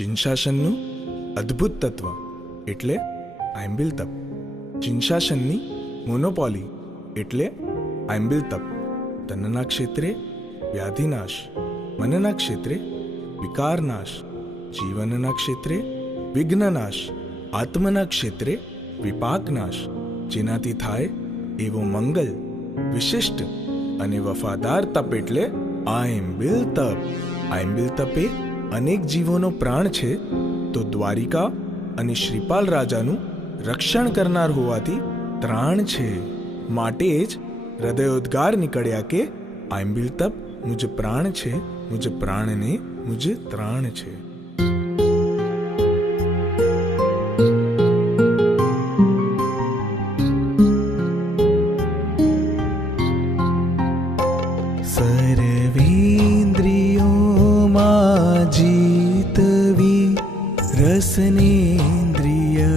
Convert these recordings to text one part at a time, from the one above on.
ચિનશાસનનું અદ્ભુત તત્વ એટલે આંબિલ તપ. ચિનશાસનની મોનોપોલી એટલે આંબિલ તપ. તનના ક્ષેત્રે વ્યાધિનાશ, મનના ક્ષેત્રે વિકારનાશ, જીવનના ક્ષેત્રે વિઘ્નનાશ, આત્મના ક્ષેત્રે વિપાકનાશ. જેનાથી થાય એવો મંગલ, વિશિષ્ટ અને વફાદાર તપ એટલે આંબિલ તપ. આંબિલ તપ એ અનેક જીવોનો પ્રાણ છે, તો દ્વારિકા અને શ્રીપાલ રાજાનું રક્ષણ કરનાર હોવાથી ત્રાણ છે. માટે જ હૃદયોદ્ગાર નીકળ્યા કે આંબિલ તપ મુજ પ્રાણ છે, મુજ પ્રાણને મુજ ત્રાણ છે. સર્વેન્દ્રિયોમાં જીતવી રસનેન્દ્રિય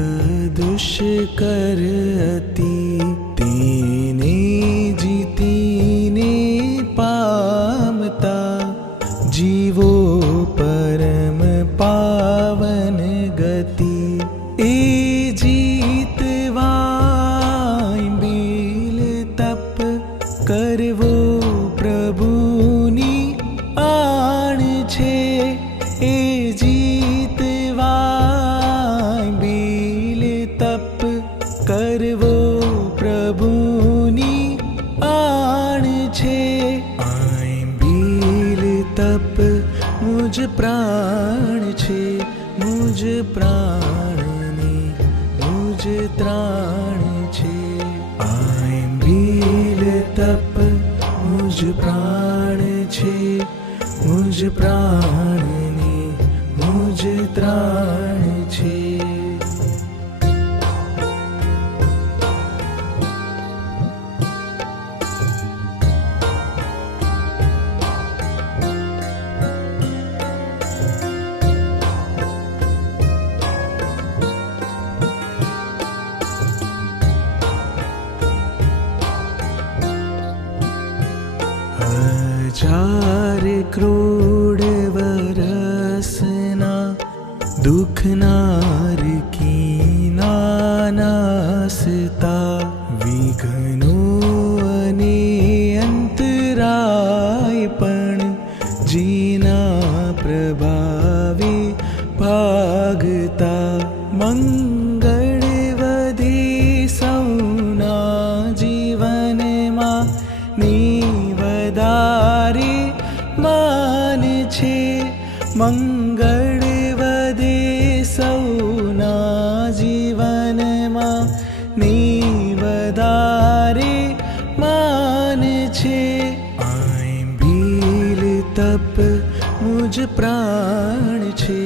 દુષ્કર હતી, તેને જીતીને પામતા જીવો પરમ પાવન ગતિ. એ જીતવા આંબિલ તપ કરવો પ્રભુની આણ છે. એ જીતવા આંબિલ તપ કરવો પ્રભુની આણ છે. આંબિલ તપ મુજ પ્રાણ છે, મુજ પ્રાણની મુજ ત્રાણ છે. આંબિલ તપ મુજ પ્રાણ છે, મુજ પ્રાણની મુજ ત્રાણ છે. હજાર કરોડ વરસના દુઃખનાર કીના નાસતા, વિઘ્નો અને અંતરાય પણ જેના પ્રભાવે ભાગતા. મંગળ વધે સૌના જીવનમાં ને વધારે માન છે. મંગળ વધે સૌના જીવનમાં ને વધારે માન છે. આંબિલ તપ મુજ પ્રાણ છે,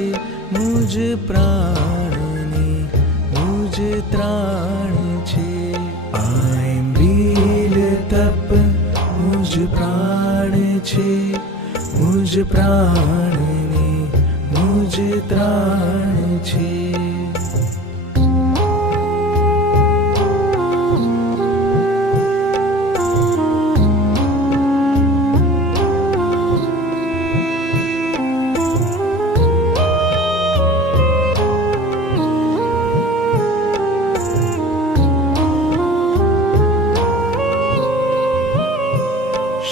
મુજ પ્રાણની મુજ ત્રાણ છે. આંબિલ તપ મુજ પ્રાણ છે, મુજ પ્રાણની મુજ ત્રાણ છે.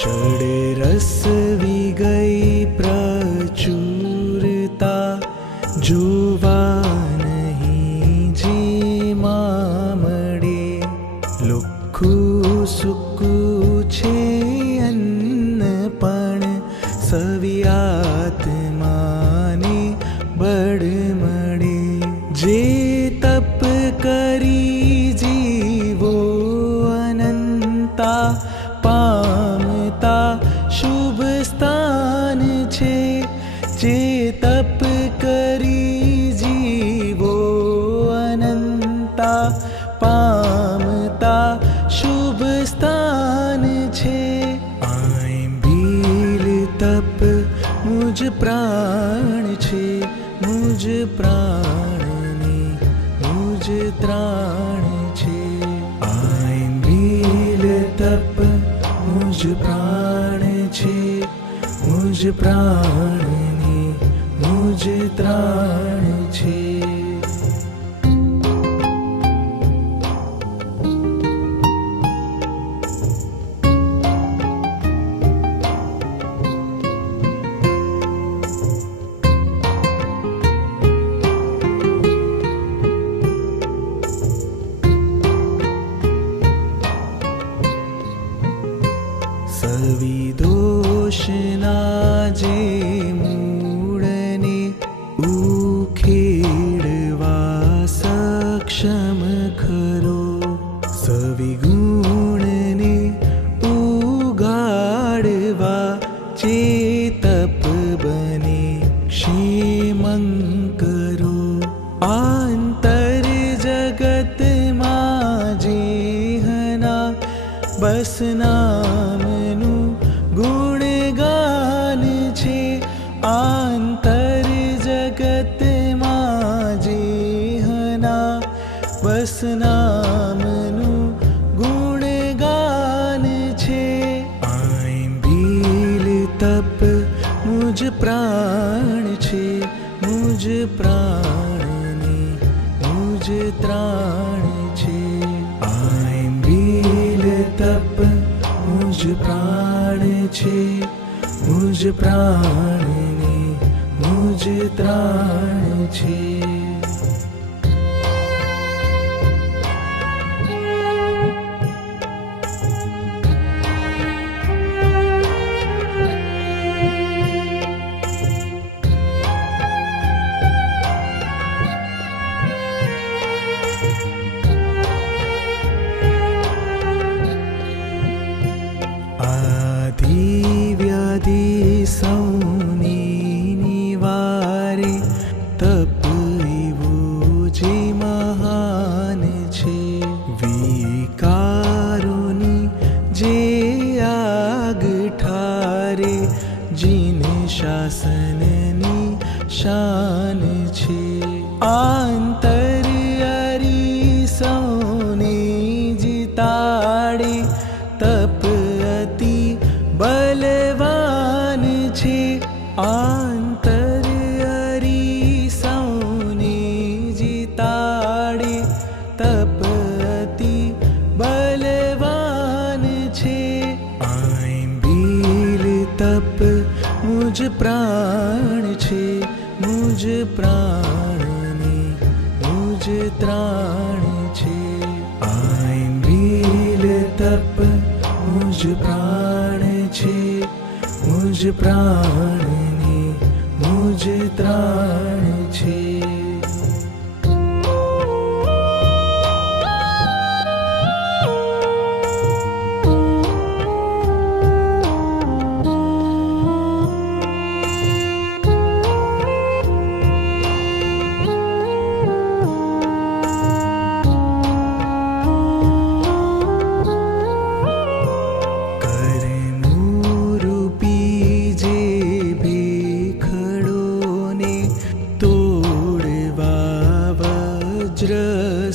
षड्रस विगई प्रचुरता, જોવા નહીં જેમાં મળે. લુખ્ખું સૂકું છે અન્ન પણ સવિયાત્માને બળ મળે. જે તપ કરી જીવો અનંતા પામતા શુભ સ્થાન છે. જે તપ કરી જીવો અનંતા પામતા શુભ સ્થાન છે. આંબિલ તપ મુજ પ્રાણ છે, મુજ પ્રાણની મુજ ત્રાણ છે. આંબિલ તપ મુજ પ્રાણ છે, મુજ પ્રાણની મુજ ત્રાણ છે. સવિદોષના જે મૂળને ઉખેડવા સક્ષમ ખરો, સવિગુણને ઉગાડવા ચેતપ બને ક્ષેમંકરો. આંતર જગતમાં જેહના બસ નામનું ગુણગાન છે. આંતર જગતમાં જેહના બસ નામનું ગુણગાન છે. આંબીલ તપ મુજ પ્રાણ છે, મુજ પ્રાણની મુજ ત્રાણ છે. આંબીલ તપ મુજ પ્રાણ છે, મુજ પ્રાણની મુજ ત્રાણ છે. આધિ વ્યાધિ સૌની નિવારે તપ એવું જે મહાન છે. વિકારોની જે આગ ઠારે જીન શાસનની શાન છે. આંતર અરી સૌને જીતાડે તપ અતિ બલવાન છે. આંતર અરી સૌને જીતાડે તપ અતિ બલવાન છે. આંબીલ તપ મુજ પ્રાણ છે, મુજ પ્રાણની મુજ ત્રાણ છે. આંબીલ તપ મુજ પ્રાણ છે, મુજ પ્રાણની મુજ ત્રાણ છે.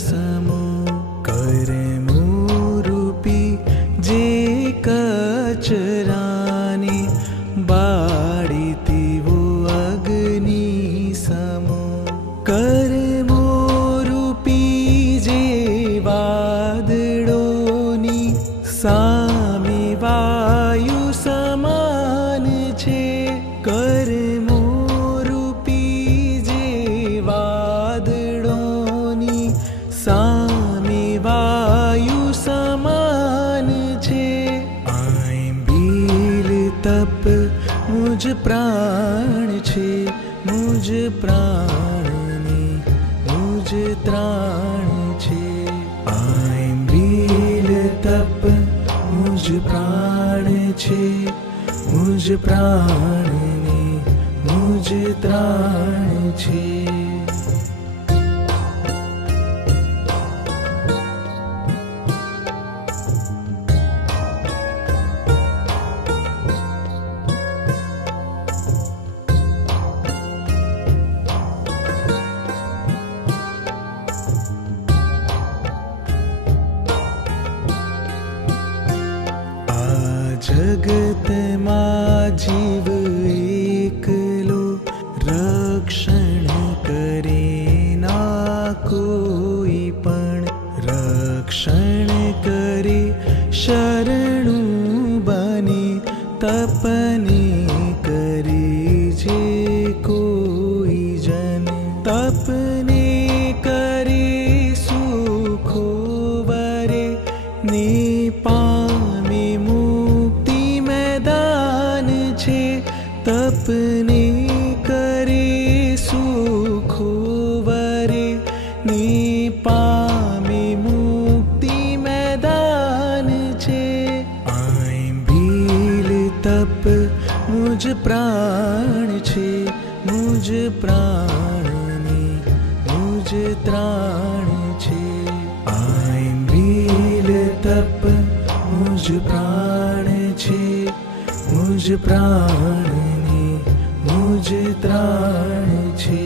સમો કર્મો રૂપી જે કચરાને બાળી તેવો અગ્નિ સમો. કર્મો રૂપી જે વાદળોની સામે વાયુ સમાન છે. કર્મો રૂપી જે વાદળોની સામે વાયુ સમાન છે. આંબીલ તપ મુજ પ્રાણ છે, મુજ પ્રાણની મુજ ત્રાણ છે. આંબીલ તપ મુજ પ્રાણ છે, મુજ પ્રાણની મુજ ત્રાણ છે. જગતમાં જીવ એકલો રક્ષા પ્રાણ છે મુજ પ્રાણની મુજ ત્રાણ છે આંબીલ તપ મુજ પ્રાણ છે મુજ પ્રાણની મુજ ત્રાણ છે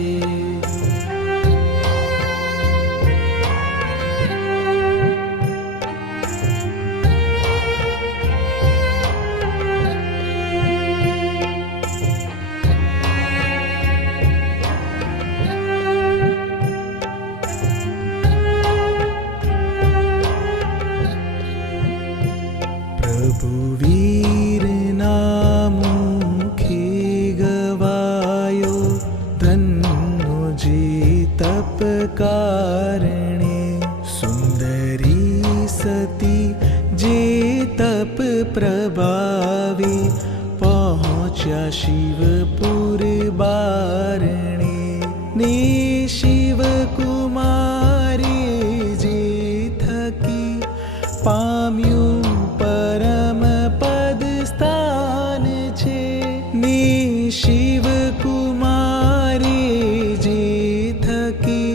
પ્રભુવીરના મુખે ગવાયો ધન્નો જે તપ કારણે સુંદરી સતી જે તપ પ્રભાવે પહોંચ્યા શિવપુર બારણે ને શિવકુમારી જે થકી પામ્યું પરમ પદ સ્થાન છે ને શિવકુમારી જે થકી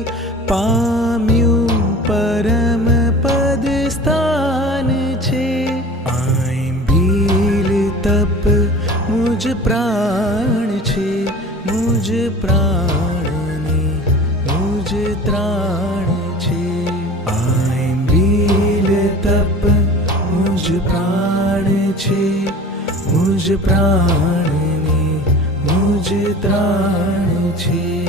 પામ્યું પરમ પદ સ્થાન છે આંબીલ તપ મુજ પ્રાણ છે મુજ પ્રાણની મુજ ત્રાણ છે આંબીલ તપ મુજ પ્રાણ છે મુજ પ્રાણની મુજ ત્રાણ છે